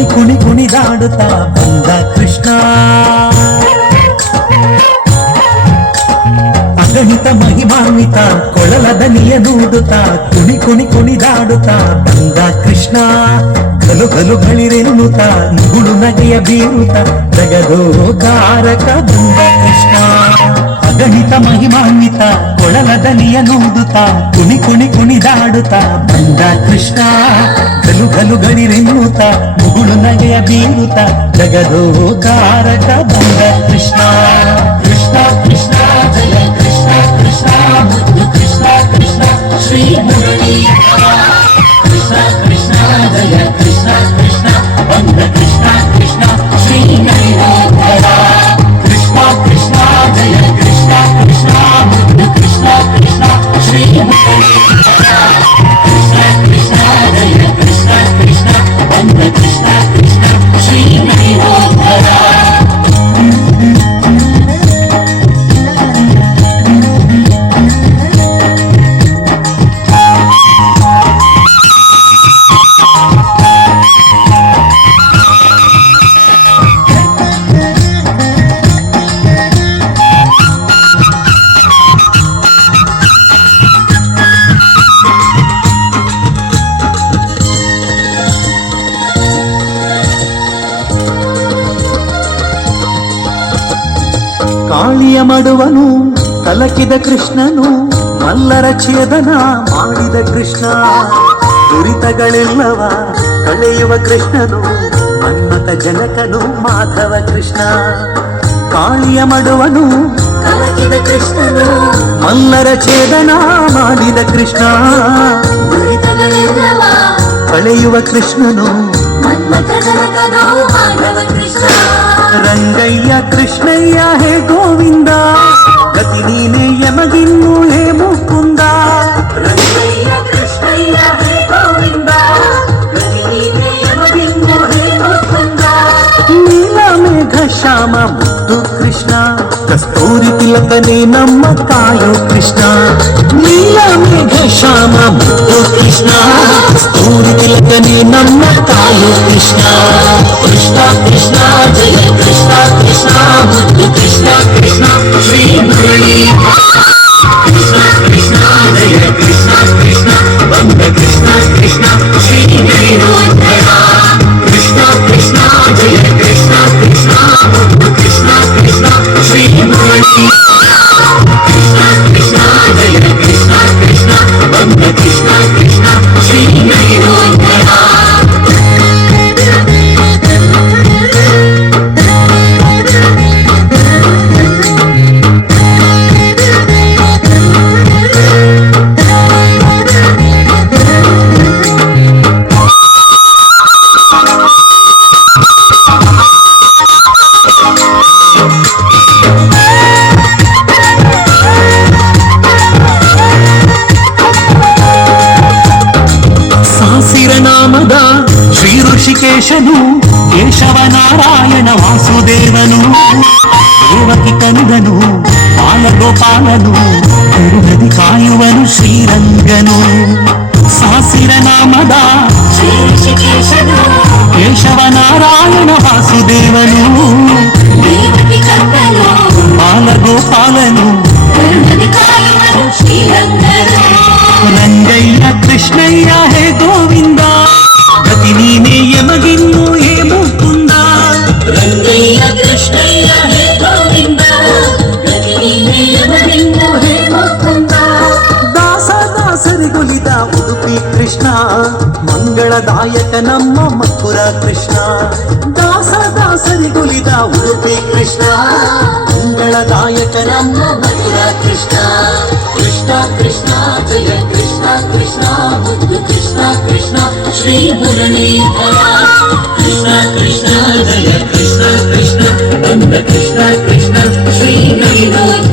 ಕುಣಿ ಕುಣಿ ಕುಣಿದಾಡುತ್ತಾ ಬಂದ ಕೃಷ್ಣ ಅಗಣಿತ ಮಹಿಮಾನ್ವಿತ ಕೊಳಲ ದನಿಯ ನೂಡುತ್ತಾ ಕುಣಿ ಕುಣಿ ಕುಣಿದಾಡುತ್ತಾ ಬಂದ ಕೃಷ್ಣ ಗಲು ಗಲು ಗಳಿರೆನ್ನುತ್ತ ನುಗುಳು ನಗೆಯ ಬೀರುತ್ತ ಜಗದೋಗಾರಕ ಬಂದ ಕೃಷ್ಣ గణిత మహిమాన్విత కొడల కొళలదనియ నూదుత కుని కుని కుని దాడుత బృంద కృష్ణ గలు గలు గడి రిమ్ముత ముగుడు నగయ బీరుత జగదో కారక బంద కృష్ణ. కృష్ణ కృష్ణ జయ కృష్ణ కృష్ణ ముద్దు కృష్ణ కృష్ణ శ్రీ మురళీ కృష్ణ కృష్ణ జయ కృష్ణ కృష్ణ ಕಾಳಿಯ ಮಡುವನು ಕಲಕಿದ ಕೃಷ್ಣನು ಮಲ್ಲರ ಛೇದನ ಮಾಡಿದ ಕೃಷ್ಣ. ದುರಿತಗಳೆಲ್ಲವ ಕಳೆಯುವ ಕೃಷ್ಣನು ಮನ್ಮತ ಜನಕನು ಮಾಧವ ಕೃಷ್ಣ. ಕಾಳಿಯ ಮಡುವನು ಕಲಕಿದ ಕೃಷ್ಣನು ಮಲ್ಲರ ಛೇದನ ಮಾಡಿದ ಕೃಷ್ಣ. ಕಳೆಯುವ ಕೃಷ್ಣನು ಮನ್ಮತ ಜನಕನು ಮಾಧವ ಕೃಷ್ಣ. ರಂಗಯ್ಯ ಕೃಷ್ಣಯ್ಯ ಹೇ ಗೋವಿಂದ ಗತಿ ನೀನೆ నిన్ను లేముకుందా నీలమేఘ శ్యామ ముద్దు కృష్ణ. కస్తూరి తిలకనే నమ్మ కాయు కృష్ణ. నీలమేఘ శ్యామ ముద్దు కృష్ణ. కస్తూరి తిలకనే నమ్మ కాయు కృష్ణ. కృష్ణ కృష్ణ జయ కృష్ణ కృష్ణ ముద్దు కృష్ణ కృష్ణ. శ్రీ ಸಾಸಿರ ನಾಮದ ಶ್ರೀ ಋಷಿಕೇಶನು ಕೇಶವ ನಾರಾಯಣ ವಾಸುದೇವನು ದೇವಕಿ ಕಂದನು ಬಾಲಗೋಪಾಲನು ಕರುಣದಿ ಕಾಯುವನು ಶ್ರೀರಂಗನು ಸಾಸಿರ ನಾಮದ ಶ್ರೀ ಋಷಿಕೇಶನು ಕೇಶವ ನಾರಾಯಣ ವಾಸುದೇವನು ದೇವಕಿ ಕಂದನು ಬಾಲಗೋಪಾಲನು ಕರುಣದಿ ಕಾಯುವನು ಶ್ರೀರಂಗನು ರಂಗಯ್ಯ ಕೃಷ್ಣಯ್ಯ ಹೇ ದಾಸರಿಗೊಲಿದ ಉಡುಪಿ ಕೃಷ್ಣ ಮಂಗಳದಾಯಕ ನಮ್ಮ ಮಥುರ ಕೃಷ್ಣ ದಾಸ ದಾಸರಿಗೊಲಿದ ಉಡುಪಿ ಕೃಷ್ಣ ಮಂಗಳದಾಯಕ ನಮ್ಮ ಮಥುರ ಕೃಷ್ಣ ಕೃಷ್ಣ ಕೃಷ್ಣ ಜಯ ಕೃಷ್ಣ ಕೃಷ್ಣ ಮುದ್ದು ಕೃಷ್ಣ ಕೃಷ್ಣ ಶ್ರೀ ಮುರಳೀಧರ కృష్ణ కృష్ణ జయ కృష్ణ కృష్ణ కృష్ణ కృష్ణ శ్రీ వినోద